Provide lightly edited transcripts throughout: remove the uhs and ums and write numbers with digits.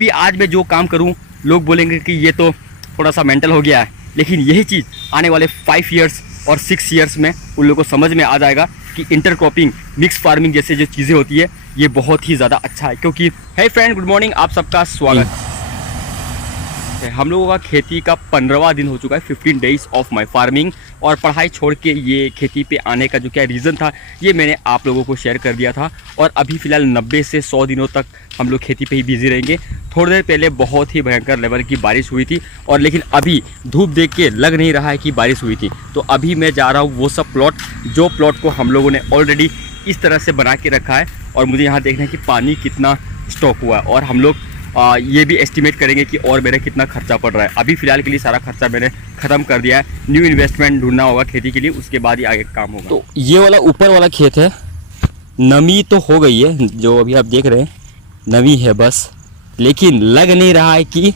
भी आज मैं जो काम करूं लोग बोलेंगे कि ये तो थोड़ा सा मेंटल हो गया है, लेकिन यही चीज़ आने वाले 5 इयर्स और 6 इयर्स में उन लोगों को समझ में आ जाएगा कि इंटरक्रॉपिंग, मिक्स फार्मिंग जैसे जो चीज़ें होती है ये बहुत ही ज़्यादा अच्छा है। क्योंकि हे फ्रेंड, गुड मॉर्निंग, आप सबका स्वागत है। हम लोगों का खेती का 15वां दिन हो चुका है, 15 डेज ऑफ माय फार्मिंग। और पढ़ाई छोड़ के ये खेती पे आने का जो क्या रीज़न था ये मैंने आप लोगों को शेयर कर दिया था। और अभी फ़िलहाल 90 से 100 दिनों तक हम लोग खेती पे ही बिजी रहेंगे। थोड़ी देर पहले बहुत ही भयंकर लेवल की बारिश हुई थी, और लेकिन अभी धूप देख के लग नहीं रहा है कि बारिश हुई थी। तो अभी मैं जा रहा हूँ वो सब जो प्लॉट को हम लोगों ने ऑलरेडी इस तरह से बना के रखा है। और मुझे यहाँ देखना है कि पानी कितना स्टॉक हुआ है, और हम लोग ये भी एस्टिमेट करेंगे कि और मेरा कितना खर्चा पड़ रहा है। अभी फ़िलहाल के लिए सारा खर्चा मैंने ख़त्म कर दिया है। न्यू इन्वेस्टमेंट ढूंढना होगा खेती के लिए, उसके बाद ही आगे काम होगा। तो ये वाला ऊपर वाला खेत है, नमी तो हो गई है, जो अभी आप देख रहे हैं नमी है बस, लेकिन लग नहीं रहा है कि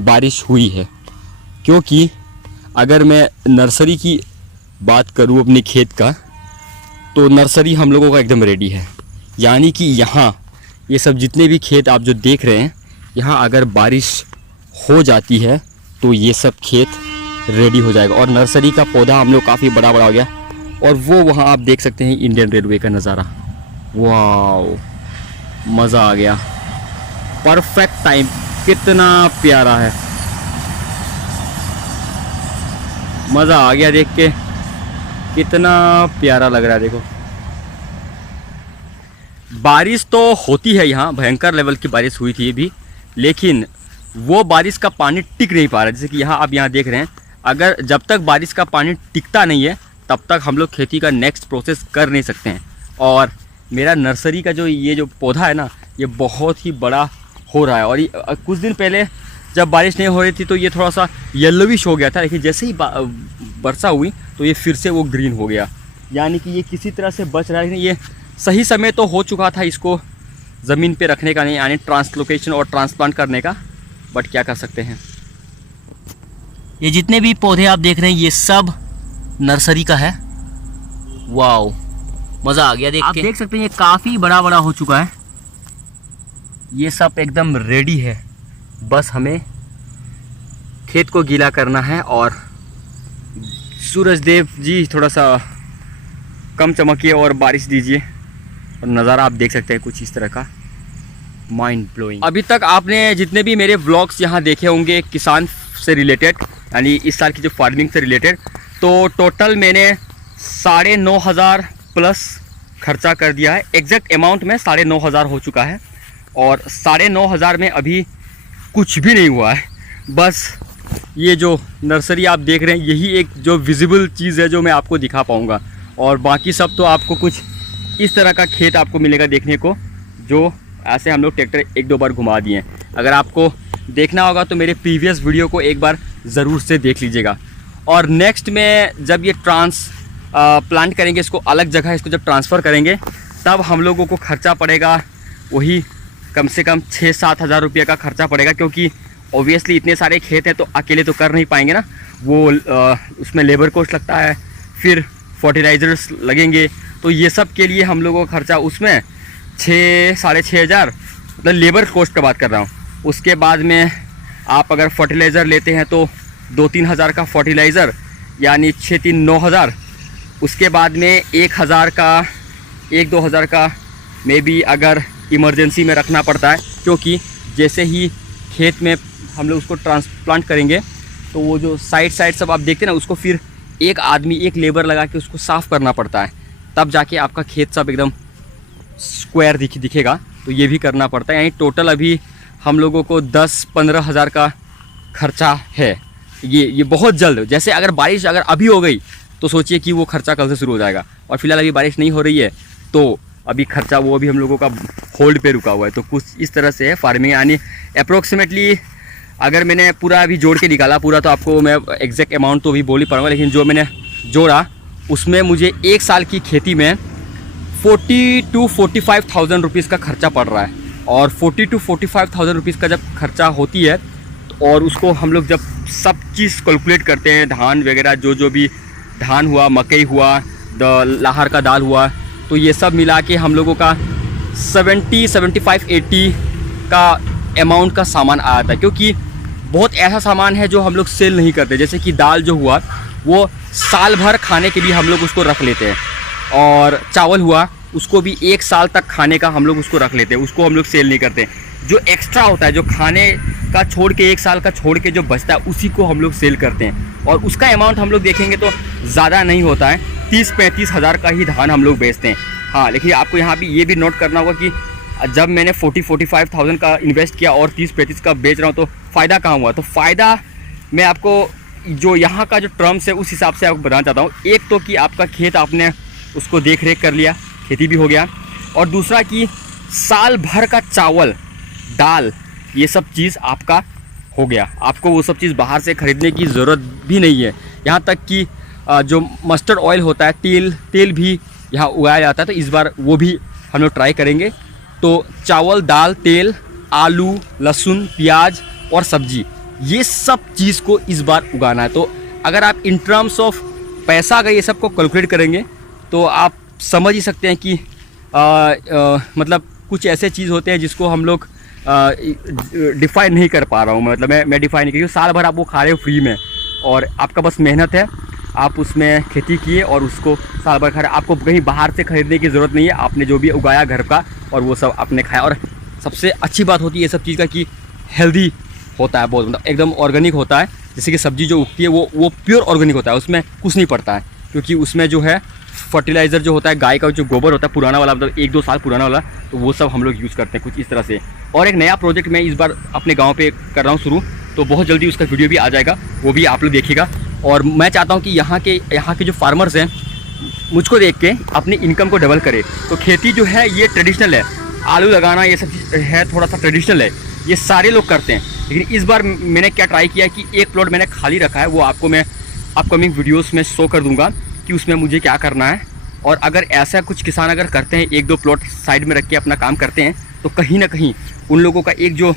बारिश हुई है। क्योंकि अगर मैं नर्सरी की बात करूँ अपने खेत का, तो नर्सरी हम लोगों का एकदम रेडी है। यानी कि यहाँ ये सब जितने भी खेत आप जो देख रहे हैं, यहाँ अगर बारिश हो जाती है तो ये सब खेत रेडी हो जाएगा। और नर्सरी का पौधा हम लोग काफ़ी बड़ा बड़ा हो गया। और वो वहाँ आप देख सकते हैं इंडियन रेलवे का नज़ारा, वाह मज़ा आ गया, परफेक्ट टाइम, कितना प्यारा है, मज़ा आ गया देख के, कितना प्यारा लग रहा है। देखो बारिश तो होती है यहाँ, भयंकर लेवल की बारिश हुई थी अभी, लेकिन वो बारिश का पानी टिक नहीं पा रहा। जैसे कि यहाँ आप यहाँ देख रहे हैं, अगर जब तक बारिश का पानी टिकता नहीं है तब तक हम लोग खेती का नेक्स्ट प्रोसेस कर नहीं सकते हैं। और मेरा नर्सरी का ये जो पौधा है ना, ये बहुत ही बड़ा हो रहा है। और ये कुछ दिन पहले जब बारिश नहीं हो रही थी तो ये थोड़ा सा येलोविश हो गया था, लेकिन जैसे ही वर्षा हुई तो ये फिर से वो ग्रीन हो गया। यानी कि ये किसी तरह से बच रहा है। ये सही समय तो हो चुका था इसको ज़मीन पे रखने का, नहीं यानी ट्रांसलोकेशन और ट्रांसप्लांट करने का, बट क्या कर सकते हैं। ये जितने भी पौधे आप देख रहे हैं ये सब नर्सरी का है। वाओ, मज़ा आ गया देख के। आप देख सकते हैं ये काफ़ी बड़ा बड़ा हो चुका है, ये सब एकदम रेडी है। बस हमें खेत को गीला करना है। और सूरज देव जी थोड़ा सा कम चमकिए और बारिश दीजिए। और नज़ारा आप देख सकते हैं कुछ इस तरह का, माइंड ब्लोइंग। अभी तक आपने जितने भी मेरे व्लॉग्स यहाँ देखे होंगे किसान से रिलेटेड, यानी इस साल की जो फार्मिंग से रिलेटेड, तो टोटल मैंने 9,500 प्लस खर्चा कर दिया है। एग्जैक्ट अमाउंट में 9,500 हो चुका है। और 9,500 में अभी कुछ भी नहीं हुआ है। बस ये जो नर्सरी आप देख रहे हैं यही एक जो विजिबल चीज़ है जो मैं आपको दिखा पाऊँगा। और बाकी सब तो आपको कुछ इस तरह का खेत आपको मिलेगा देखने को, जो ऐसे हम लोग ट्रैक्टर 1-2 बार घुमा दिए हैं। अगर आपको देखना होगा तो मेरे प्रीवियस वीडियो को एक बार ज़रूर से देख लीजिएगा। और नेक्स्ट में जब ये प्लांट करेंगे, इसको अलग जगह इसको जब ट्रांसफ़र करेंगे, तब हम लोगों को खर्चा पड़ेगा वही कम से कम 6-7 हज़ार रुपये का खर्चा पड़ेगा। क्योंकि ऑब्वियसली इतने सारे खेत हैं तो अकेले तो कर नहीं पाएंगे ना, वो उसमें लेबर कॉस्ट लगता है, फिर फर्टिलाइज़र्स लगेंगे, तो ये सब के लिए हम लोगों का खर्चा उसमें 6-6.5 हज़ार, मतलब लेबर कॉस्ट का बात कर रहा हूँ। उसके बाद में आप अगर फर्टिलाइज़र लेते हैं तो 2-3 हज़ार का फर्टिलाइज़र, यानी 6-3-9 हज़ार। उसके बाद में 1,000 का 1-2 हज़ार का मे बी अगर इमरजेंसी में रखना पड़ता है। क्योंकि जैसे ही खेत में हम लोग उसको ट्रांसप्लांट करेंगे तो वो जो साइड सब आप देखते हैं ना, उसको फिर एक आदमी, एक लेबर लगा के उसको साफ़ करना पड़ता है, तब जाके आपका खेत सब एकदम स्क्वायर दिखेगा। तो ये भी करना पड़ता है। यानी टोटल अभी हम लोगों को 10-15 हज़ार का खर्चा है। ये बहुत जल्द, जैसे अगर बारिश अगर अभी हो गई तो सोचिए कि वो खर्चा कल से शुरू हो जाएगा। और फिलहाल अभी बारिश नहीं हो रही है तो अभी खर्चा वो भी हम लोगों का होल्ड पे रुका हुआ है। तो कुछ इस तरह से है फार्मिंग। यानी अप्रोक्सीमेटली अगर मैंने पूरा अभी जोड़ के निकाला पूरा, तो आपको मैं एग्जैक्ट अमाउंट तो अभी बोल ही पाऊँगा, लेकिन जो मैंने जोड़ा उसमें मुझे एक साल की खेती में 40,000-45,000 रुपीज़ का खर्चा पड़ रहा है। और 40,000-45,000 रुपीज़ का जब खर्चा होती है, और उसको हम लोग जब सब चीज़ कैलकुलेट करते हैं, धान वगैरह जो भी धान हुआ, मकई हुआ, लाहर का दाल हुआ, तो ये सब मिला के हम लोगों का 70-75-80 का अमाउंट का सामान आ जाता है, क्योंकि बहुत ऐसा सामान है जो हम लोग सेल नहीं करते। जैसे कि दाल जो हुआ वो साल भर खाने के लिए हम लोग उसको रख लेते हैं, और चावल हुआ उसको भी 1 साल तक खाने का हम लोग उसको रख लेते हैं, उसको हम लोग सेल नहीं करते। जो एक्स्ट्रा होता है, जो खाने का छोड़ के 1 साल का छोड़ के जो बचता है, उसी को हम लोग सेल करते हैं, और उसका अमाउंट हम लोग देखेंगे तो ज़्यादा नहीं होता है, 30-35 हज़ार का ही धान हम लोग बेचते हैं। हाँ, लेकिन आपको यहाँ भी ये भी नोट करना होगा कि जब मैंने 40-45,000 का इन्वेस्ट किया और 30-35 का बेच रहा हूँ, तो फ़ायदा कहाँ हुआ? तो फ़ायदा मैं आपको जो यहाँ का जो टर्म्स है उस हिसाब से आपको बताना चाहता हूँ। एक तो कि आपका खेत आपने उसको देख रेख कर लिया, खेती भी हो गया, और दूसरा कि साल भर का चावल दाल ये सब चीज़ आपका हो गया। आपको वो सब चीज़ बाहर से ख़रीदने की ज़रूरत भी नहीं है। यहाँ तक कि जो मस्टर्ड ऑयल होता है, तेल भी यहाँ उगाया जाता है, तो इस बार वो भी हम लोग ट्राई करेंगे। तो चावल, दाल, तेल, आलू, लहसुन, प्याज और सब्जी, ये सब चीज़ को इस बार उगाना है। तो अगर आप इन टर्म्स ऑफ पैसा अगर ये सब को कैलकुलेट करेंगे तो आप समझ ही सकते हैं कि मतलब कुछ ऐसे चीज़ होते हैं जिसको हम लोग डिफ़ाइन नहीं कर पा रहा हूँ। मतलब मैं डिफ़ाइन नहीं, क्योंकि साल भर आप वो खा रहे हो फ्री में, और आपका बस मेहनत है, आप उसमें खेती किए और उसको साल भर खा रहे। आपको कहीं बाहर से ख़रीदने की ज़रूरत नहीं है, आपने जो भी उगाया घर का और वो सब आपने खाया। और सबसे अच्छी बात होती है ये सब चीज़ का कि हेल्दी होता है बहुत, मतलब एकदम ऑर्गेनिक होता है। जैसे कि सब्ज़ी जो उगती है वो प्योर ऑर्गेनिक होता है, उसमें कुछ नहीं पड़ता है, क्योंकि उसमें जो है फर्टिलाइज़र जो होता है, गाय का जो गोबर होता है पुराना वाला, मतलब 1-2 साल पुराना वाला, तो वो सब हम लोग यूज़ करते हैं कुछ इस तरह से। और एक नया प्रोजेक्ट मैं इस बार अपने गांव पे कर रहा हूँ शुरू, तो बहुत जल्दी उसका वीडियो भी आ जाएगा, वो भी आप लोग देखिएगा। और मैं चाहता हूँ कि यहाँ के जो फार्मर्स हैं मुझको देख के अपनी इनकम को डबल करे। तो खेती जो है ये ट्रेडिशनल है, आलू लगाना ये सब चीज़ है थोड़ा सा ट्रेडिशनल है, ये सारे लोग करते हैं। लेकिन इस बार मैंने क्या ट्राई किया है कि एक प्लॉट मैंने खाली रखा है, वो आपको मैं अपकमिंग वीडियोस में शो कर दूंगा कि उसमें मुझे क्या करना है। और अगर ऐसा कुछ किसान अगर करते हैं, 1-2 प्लॉट साइड में रख के अपना काम करते हैं, तो कहीं ना कहीं उन लोगों का एक जो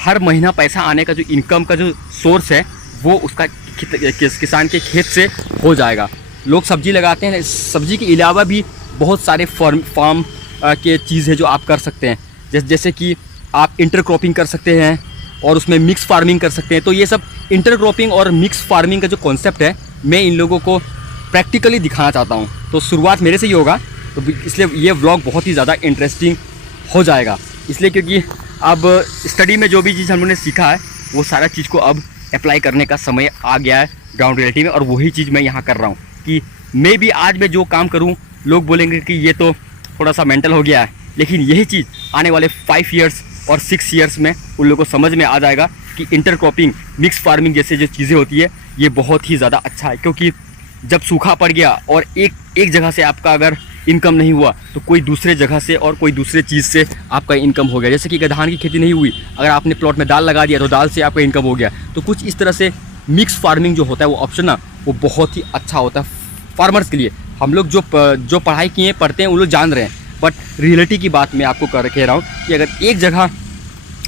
हर महीना पैसा आने का जो इनकम का जो सोर्स है वो उसका किसान के खेत से हो जाएगा। लोग सब्जी लगाते हैं, सब्जी के अलावा भी बहुत सारे फार्म के चीज़ है जो आप कर सकते हैं। जैसे कि आप इंटरक्रॉपिंग कर सकते हैं और उसमें मिक्स फार्मिंग कर सकते हैं। तो ये सब इंटरक्रॉपिंग और मिक्स फार्मिंग का जो कॉन्सेप्ट है, मैं इन लोगों को प्रैक्टिकली दिखाना चाहता हूँ। तो शुरुआत मेरे से ही होगा, तो इसलिए ये व्लॉग बहुत ही ज़्यादा इंटरेस्टिंग हो जाएगा। इसलिए क्योंकि अब स्टडी में जो भी चीज़ हम लोगों ने सीखा है वो सारा चीज़ को अब अप्लाई करने का समय आ गया है ग्राउंड रियलिटी में, और वही चीज़ मैं यहाँ कर रहा हूँ कि मैं भी आज मैं जो काम करूँ लोग बोलेंगे कि ये तो थोड़ा सा मेंटल हो गया है, लेकिन यही चीज़ आने वाले 5 ईयर्स और 6 ईयर्स में उन लोगों को समझ में आ जाएगा कि इंटरक्रॉपिंग, मिक्स फार्मिंग जैसे जो चीज़ें होती है ये बहुत ही ज़्यादा अच्छा है। क्योंकि जब सूखा पड़ गया और एक जगह से आपका अगर इनकम नहीं हुआ तो कोई दूसरे जगह से और कोई दूसरे चीज़ से आपका इनकम हो गया। जैसे कि धान की खेती नहीं हुई, अगर आपने प्लॉट में दाल लगा दिया तो दाल से आपका इनकम हो गया। तो कुछ इस तरह से मिक्स फार्मिंग जो होता है वो ऑप्शन ना वो बहुत ही अच्छा होता है फार्मर्स के लिए। हम लोग जो पढ़ाई किए पढ़ते हैं वो लोग जान रहे हैं, बट रियलिटी की बात मैं आपको कह रहा हूँ कि अगर एक जगह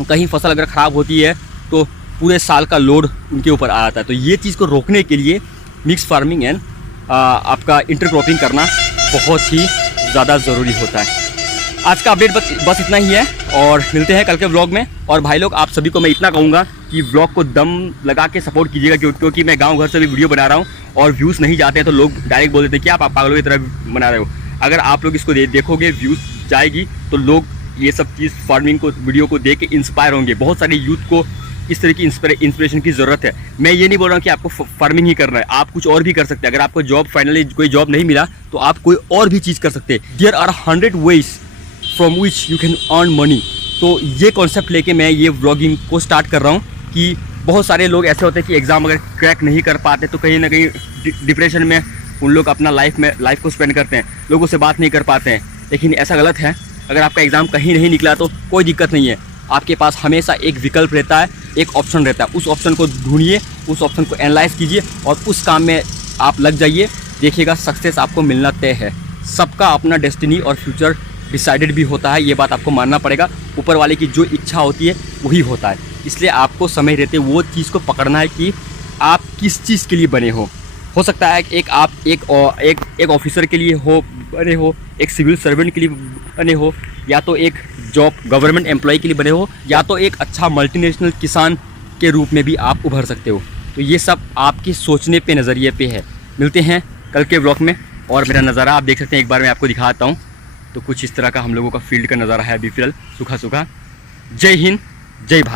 कहीं फसल अगर ख़राब होती है तो पूरे साल का लोड उनके ऊपर आ जाता है। तो ये चीज़ को रोकने के लिए मिक्स फार्मिंग एंड आपका इंटरक्रॉपिंग करना बहुत ही ज़्यादा ज़रूरी होता है। आज का अपडेट बस इतना ही है, और मिलते हैं कल के व्लॉग में। और भाई लोग आप सभी को मैं इतना कहूँगा कि व्लॉग को दम लगा के सपोर्ट कीजिएगा, क्योंकि मैं गांव घर से भी वीडियो बना रहा हूँ और व्यूज़ नहीं जाते हैं तो लोग डायरेक्ट बोल देते हैं कि आप पागलों की तरह बना रहे हो। अगर आप लोग इसको देखोगे, व्यूज़ जाएगी तो लोग ये सब चीज़ फार्मिंग को वीडियो को देख के इंस्पायर होंगे। बहुत सारे यूथ को इस तरह की इंस्पिरेशन की ज़रूरत है। मैं ये नहीं बोल रहा हूँ कि आपको फार्मिंग ही करना है, आप कुछ और भी कर सकते हैं। अगर आपको जॉब फाइनली कोई जॉब नहीं मिला तो आप कोई और भी चीज़ कर सकते हैं। There are 100 ways from which you can earn money. तो ये कॉन्सेप्ट लेके मैं ये व्लॉगिंग को स्टार्ट कर रहा हूँ कि बहुत सारे लोग ऐसे होते हैं कि एग्ज़ाम अगर क्रैक नहीं कर पाते तो कहीं ना कहीं डिप्रेशन में उन लोग अपना लाइफ को स्पेंड करते हैं, लोगों से बात नहीं कर पाते हैं। लेकिन ऐसा गलत है। अगर आपका एग्ज़ाम कहीं नहीं निकला तो कोई दिक्कत नहीं है, आपके पास हमेशा एक विकल्प रहता है, एक ऑप्शन रहता है। उस ऑप्शन को ढूंढिए, उस ऑप्शन को एनालाइज कीजिए और उस काम में आप लग जाइए। देखिएगा सक्सेस आपको मिलना तय है। सबका अपना डेस्टिनी और फ्यूचर डिसाइडेड भी होता है, ये बात आपको मानना पड़ेगा। ऊपर वाले की जो इच्छा होती है वही होता है। इसलिए आपको समय रहते वो चीज़ को पकड़ना है कि आप किस चीज़ के लिए बने हो सकता है एक आप एक ऑफिसर के लिए बने हो, एक सिविल सर्वेंट के लिए बने हो, या तो एक जॉब गवर्नमेंट एम्प्लॉय के लिए बने हो, या तो एक अच्छा मल्टीनेशनल किसान के रूप में भी आप उभर सकते हो। तो ये सब आपके सोचने पे, नज़रिए पे है। मिलते हैं कल के व्लॉग में। और मेरा नज़ारा आप देख सकते हैं, एक बार मैं आपको दिखाता हूँ। तो कुछ इस तरह का हम लोगों का फील्ड का नज़ारा है अभी फिलहाल, सूखा सूखा। जय हिंद, जय भारत।